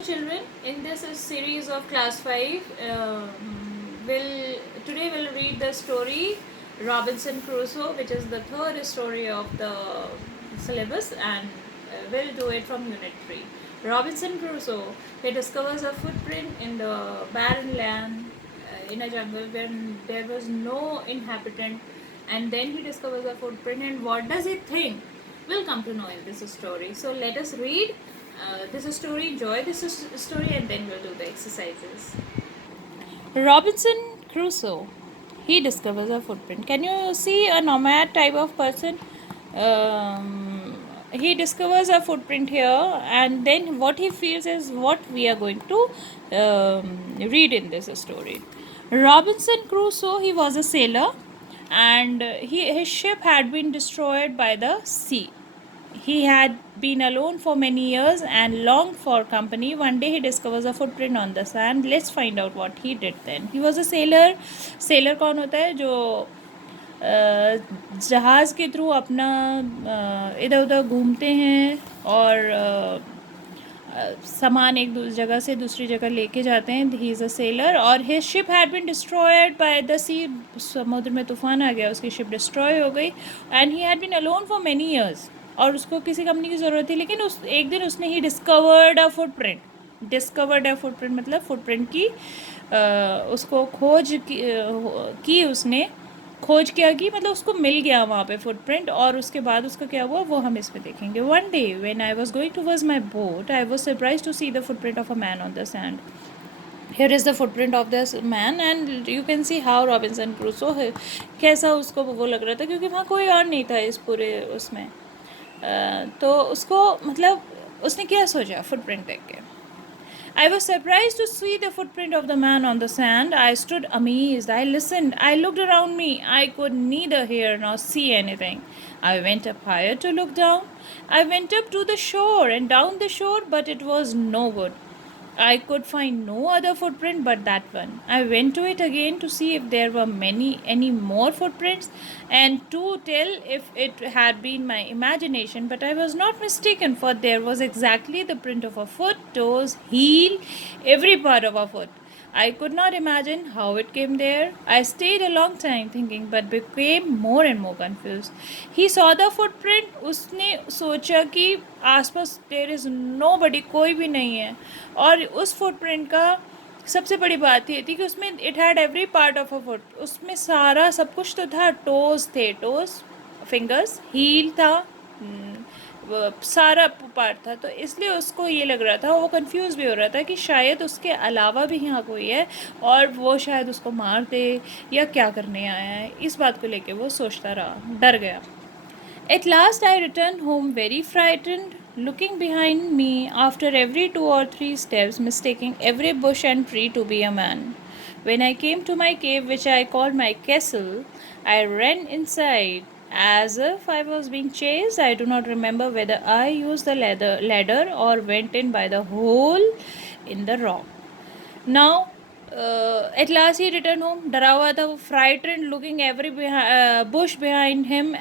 Children, in this series of class 5, we'll read the story Robinson Crusoe, which is the third story of the syllabus, and we'll do it from unit 3. Robinson Crusoe, he discovers a footprint in the barren land, in a jungle where there was no inhabitant, and then he discovers a footprint, and what does he think? We'll come to know in this story. So let us read this story, enjoy this story, and then we'll do the exercises. Robinson Crusoe, he discovers a footprint. Can you see a nomad type of person? He discovers a footprint here, and then what he feels is what we are going to read in this story. Robinson Crusoe, he was a sailor, and his ship had been destroyed by the sea. He had been alone for many years and longed for company. One day he discovers a footprint on the sand. Let's find out what he did then. He was a sailor. Sailor कौन होता है जो जहाज़ के through अपना इधर उधर घूमते हैं और सामान एक जगह से दूसरी जगह लेके जाते हैं. ही इज़ अ सेलर और his ship had been destroyed by the sea. समुद्र में तूफान आ गया, उसकी शिप डिस्ट्रॉय हो गई. And he had been alone for many years, और उसको किसी कंपनी की ज़रूरत थी. लेकिन उस एक दिन उसने he discovered a footprint. Discovered a footprint मतलब फुटप्रिंट की उसको खोज की उसने खोज किया कि मतलब उसको मिल गया वहाँ पे फुटप्रिंट. और उसके बाद उसका क्या हुआ वो हम इसमें देखेंगे. One day when I was going towards my boat I was surprised to see the footprint of a man on the sand. Here is the footprint of this man and you can see how Robinson Crusoe है कैसा उसको वो लग रहा था, क्योंकि वहाँ कोई और नहीं था इस पूरे उसमें. तो उसको मतलब उसने क्या सोचा फुटप्रिंट देख के. I was surprised to see the footprint of the man on the sand. I stood amazed. I listened. I looked around me. I could neither hear nor see anything. I went up higher to look down. I went up to the shore and down the shore, but it was no good. I could find no other footprint but that one. I went to it again to see if there were any more footprints and to tell if it had been my imagination, but I was not mistaken, for there was exactly the print of a foot, toes, heel, every part of a foot. I could not imagine how it came there. I stayed a long time thinking but became more and more confused. He saw the footprint. उसने सोचा कि आसपास there is nobody, कोई भी नहीं है. और उस फुटप्रिंट का सबसे बड़ी बात ये थी कि उसमें it had every part of a foot. उसमें सारा सब कुछ तो था. टोज थे, टोज फिंगर्स, हील था, सारा पार्ट था. तो इसलिए उसको ये लग रहा था, वो कंफ्यूज भी हो रहा था कि शायद उसके अलावा भी यहाँ कोई है और वो शायद उसको मार दे या क्या करने आया है. इस बात को लेके वो सोचता रहा, डर गया. At last I returned home very frightened, looking behind me after every 2 or 3 steps, mistaking every bush and tree to be a man. When I came to my cave, which I called my castle, I ran inside as if I was being chased. I do not remember whether I used the ladder or went in by the hole in the rock. Now at last he returned home. डरा हुआ था वो, frightened, looking every bush behind him,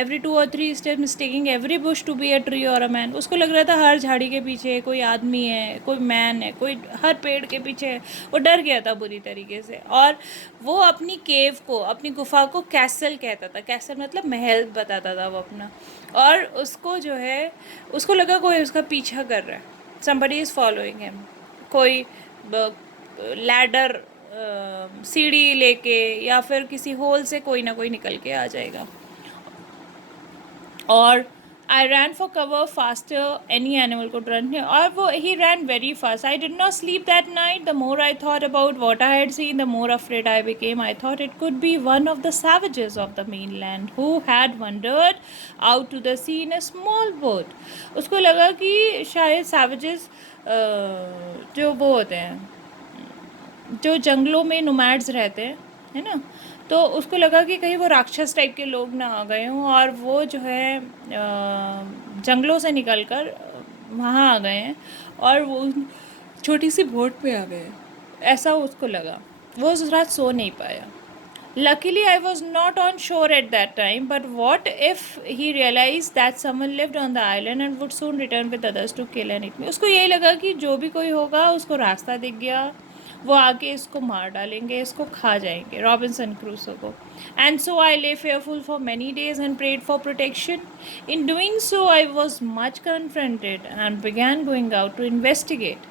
every 2 or 3 steps, mistaking every bush to be a tree or a man. उसको लग रहा था हर झाड़ी के पीछे कोई आदमी है, कोई मैन है, कोई हर पेड़ के पीछे है. वो डर गया था बुरी तरीके से. और वो अपनी केव को, अपनी गुफा को कैसल कहता था. कैसल मतलब महल बताता था वो अपना. और उसको जो है उसको लगा कोई उसका पीछा कर रहा है. somebody is following him. कोई लैडर सीढ़ी लेके या फिर किसी होल से कोई ना कोई निकल के आ जाएगा. और I ran for cover faster any animal could run. और वो he ran very fast. I did not sleep that night. The more I thought about what I had seen, the more afraid I became. I thought it could be one of the savages of the mainland who had wandered out to the sea in a small boat. उसको लगा कि शायद savages जो वो होते हैं जो जंगलों में नोमैड्स रहते हैं, है ना. तो उसको लगा कि कहीं वो राक्षस टाइप के लोग ना आ गए हों और वो जो है जंगलों से निकल कर वहाँ आ गए हैं और वो छोटी सी बोट पे आ गए हैं. ऐसा उसको लगा. वो उस रात सो नहीं पाया. Luckily, I was not on shore at that time, but what if he realized that someone lived on the island and would soon return with others to kill and eat me? उसको यही लगा कि जो भी कोई होगा उसको रास्ता दिख गया, वो आके इसको मार डालेंगे, इसको खा जाएंगे, रॉबिन्सन क्रूसो को. And so I lay fearful for many days and prayed for protection. In doing so, I was much confronted and began going out to investigate.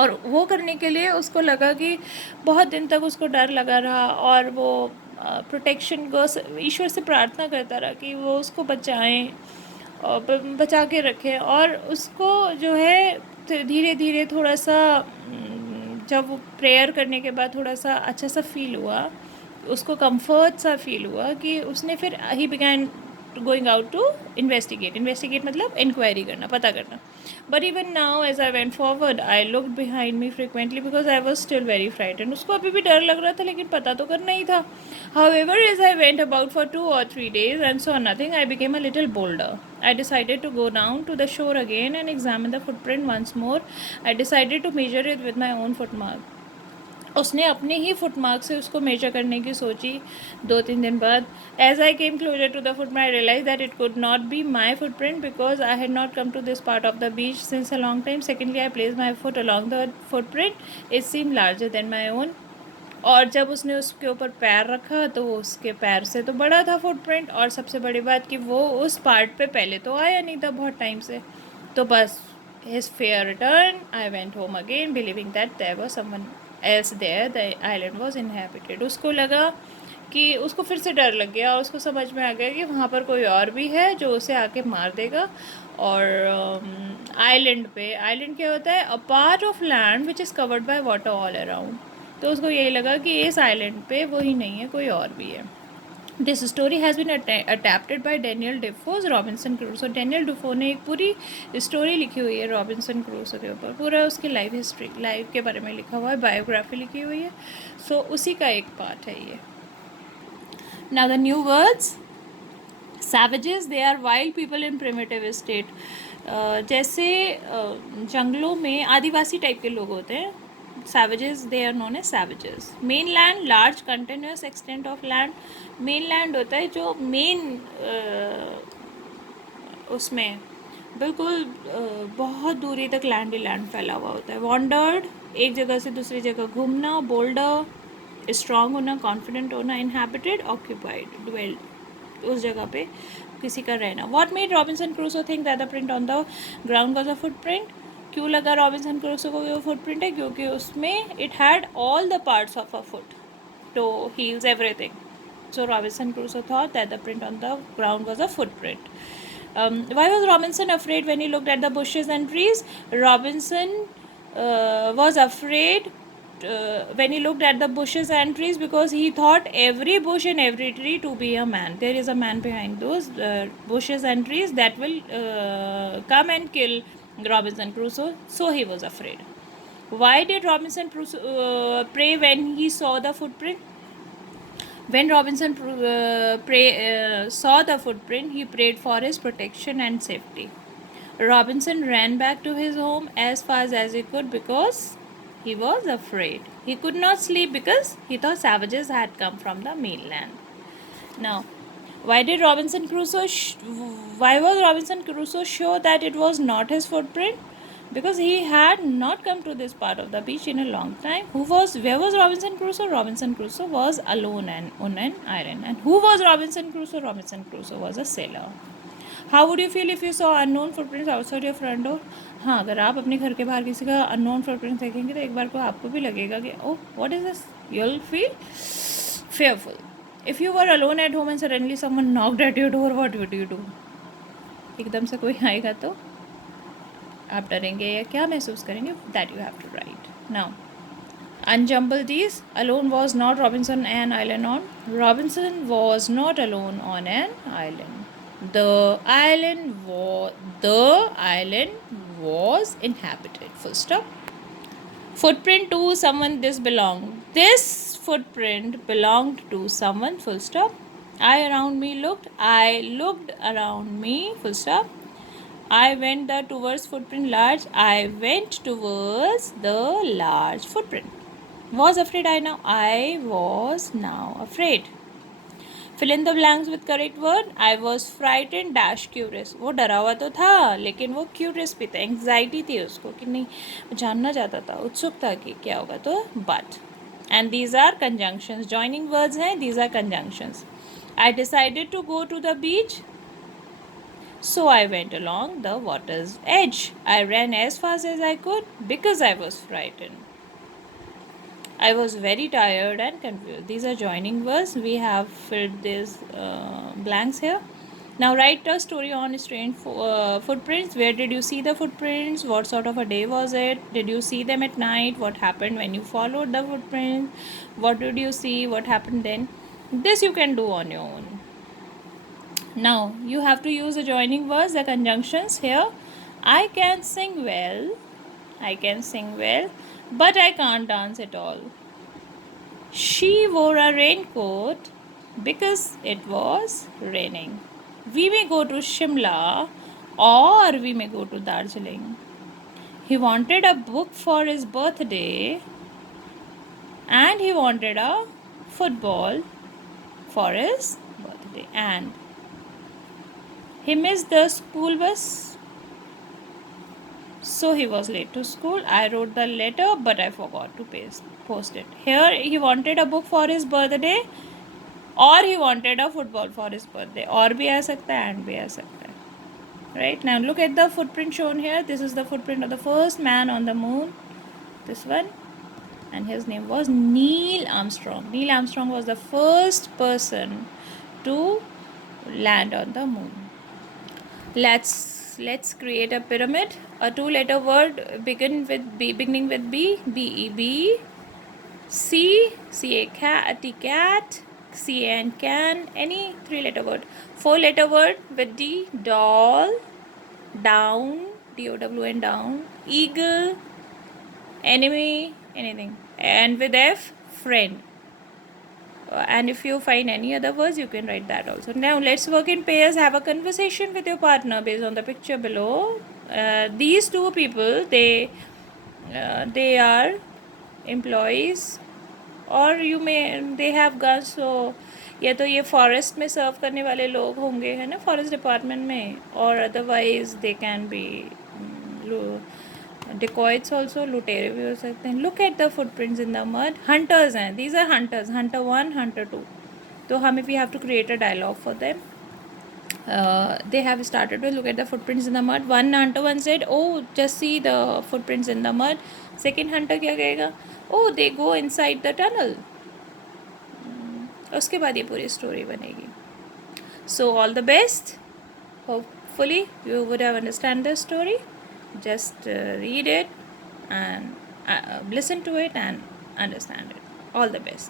और वो करने के लिए उसको लगा कि बहुत दिन तक उसको डर लगा रहा, और वो प्रोटेक्शन को ईश्वर से प्रार्थना करता रहा कि वो उसको बचाएं और बचा के रखें. और उसको जो है धीरे धीरे थोड़ा सा जब वो प्रेयर करने के बाद थोड़ा सा अच्छा सा फील हुआ, उसको कंफर्ट सा फील हुआ कि उसने फिर he began going out to investigate मतलब इंक्वायरी करना, पता करना. But even now as I went forward I looked behind me frequently because I was still very frightened. उसको अभी भी डर लग रहा था लेकिन पता तो करना ही था. However, as I went about for 2 or 3 days and saw nothing, I became a little bolder. I decided to go down to the shore again and examine the footprint once more. I decided to measure it with my own footmark. उसने अपने ही footmark से उसको major करने की सोची 2-3 दिन बाद. As I came closer to the foot, I realise that it could not be my footprint because I had not come to this part of the beach since a long time. Secondly I place my foot along the footprint, it seem larger than my own. और जब उसने उसके ऊपर पैर रखा तो वो उसके पैर से तो बड़ा था फुटप्रिंट, और सबसे बड़ी बात कि वो उस पार्ट पे पहले तो आया नहीं था बहुत टाइम से. तो बस his fear returned. I went home again believing that there was someone else there. The island was inhabited. उसको लगा कि उसको फिर से डर लग गया और उसको समझ में आ गया कि वहाँ पर कोई और भी है जो उसे आके मार देगा. और आइलैंड पे, आइलैंड क्या होता है, a part of land which is covered by water all around. तो उसको यही लगा कि इस आइलैंड पे वही नहीं है, कोई और भी है. This story has been adapted by Daniel Defoe's Robinson Crusoe. Daniel Defoe ने एक पूरी स्टोरी लिखी हुई है रॉबिन्सन क्रूसो के ऊपर, पूरा उसकी लाइफ हिस्ट्री, लाइफ के बारे में लिखा हुआ है, बायोग्राफी लिखी हुई है. सो उसी का एक पार्ट है ये. Now the new words. Savages, they are wild people in primitive state. जैसे जंगलों में आदिवासी टाइप के लोग होते हैं. Savages, they are known as savages. Mainland, large continuous extent of land. Mainland होता है जो मेन उसमें बिल्कुल बहुत दूरी तक लैंड ही लैंड फैला हुआ होता है. वॉन्डर्ड, एक जगह से दूसरी जगह घूमना. बोल्डर, स्ट्रांग होना, कॉन्फिडेंट होना. इनहैबिटेड, ऑक्यूपाइड, ड्वेल्ड, उस जगह पे किसी का रहना. What made Robinson Crusoe think that the print on the ground was a footprint. क्यों लगा रॉबिन्सन क्रूसो को वो फुटप्रिंट है? क्योंकि उसमें it had all the parts of a foot, toe, heels, everything. So Robinson Crusoe thought that the print on the ground was a footprint. Why was Robinson afraid when he looked at the bushes and trees? Robinson was afraid when he looked at the bushes and trees because he thought every bush and every tree to be a man. There is a man behind those bushes and trees that will come and kill Robinson Crusoe. So he was afraid. Why did Robinson pray when he saw the footprint? When Robinson saw the footprint, he prayed for his protection and safety. Robinson ran back to his home as fast as he could because he was afraid. He could not sleep because he thought savages had come from the mainland. Now, why was Robinson Crusoe sure that it was not his footprint? Because he had not come to this part of the beach in a long time. Where was Robinson Crusoe? Robinson Crusoe was alone on an island. And who was Robinson Crusoe? Robinson Crusoe was a sailor. How would you feel if you saw unknown footprints outside your front door? हाँ, अगर आप अपने घर के बाहर किसी का unknown footprint देखेंगे तो एक बार को आपको भी लगेगा कि oh what is this. You will feel fearful. If you were alone at home and suddenly someone knocked at your door, what would you do? एकदम से कोई आएगा तो आप डरेंगे या क्या महसूस करेंगे? That you have to write. Now unjumble these. Alone was not Robinson an island on. Robinson was not alone on an island. The island was inhabited. Full stop. Footprint to someone this belonged. This footprint belonged to someone. Full stop. I looked around me. Full stop. I went towards footprint large. I went towards the large footprint. Was afraid, I was now afraid. Fill in the blanks with correct word. I was frightened dash curious. वो डरा हुआ तो था लेकिन वो curious भी था, anxiety थी उसको कि नहीं जानना चाहता था, उत्सुक था कि क्या होगा, तो but. And these are conjunctions. Joining words हैं, these are conjunctions. I decided to go to the beach, so I went along the water's edge. I ran as fast as I could because I was frightened. I was very tired and confused. These are joining words. We have filled these blanks here. Now write a story on strange footprints. Where did you see the footprints? What sort of a day was it? Did you see them at night? What happened when you followed the footprints? What did you see? What happened then? This you can do on your own. Now you have to use the joining words, the conjunctions here. I can sing well. I can sing well, but I can't dance at all. She wore a raincoat because it was raining. We may go to Shimla or we may go to Darjeeling. He wanted a book for his birthday and he wanted a football for his birthday. And he missed the school bus, so he was late to school. I wrote the letter but I forgot to post it. Here he wanted a book for his birthday और he wanted a football for his birthday. और भी आ सकता है and भी आ सकता है. Right, now look at the footprint shown here. This is the footprint of the first man on the moon, this one, and his name was Neil Armstrong. Neil Armstrong was the first person to land on the moon. Let's create a pyramid. A two-letter word beginning with B, B-E-B, C-A cat, C-A-N can, any three-letter word. Four-letter word with D, doll, down, D-O-W-N, down, eagle, enemy, anything. And with F, friend. And if you find any other words, you can write that also. Now let's work in pairs. Have a conversation with your partner based on the picture below. These two people, they are employees, और they have guns. So या तो ये forest में सर्व करने वाले लोग होंगे, है ना, फॉरेस्ट डिपार्टमेंट में, और otherwise they can be dacoits also, लुटेरे भी हो सकते हैं. Look at the footprints in the mud. Hunters हैं, these are hunters, hunter 1, hunter 2. तो हमें we have to create a dialogue for them. They have started to look at the footprints in the mud. One hunter one said, oh, just see the footprints in the mud. Second hunter क्या कहेगा? Oh, they go inside the tunnel. उसके बाद ये पूरी story बनेगी. So all the best. Hopefully you would have understand the story. Just read it and listen to it and understand it. All the best.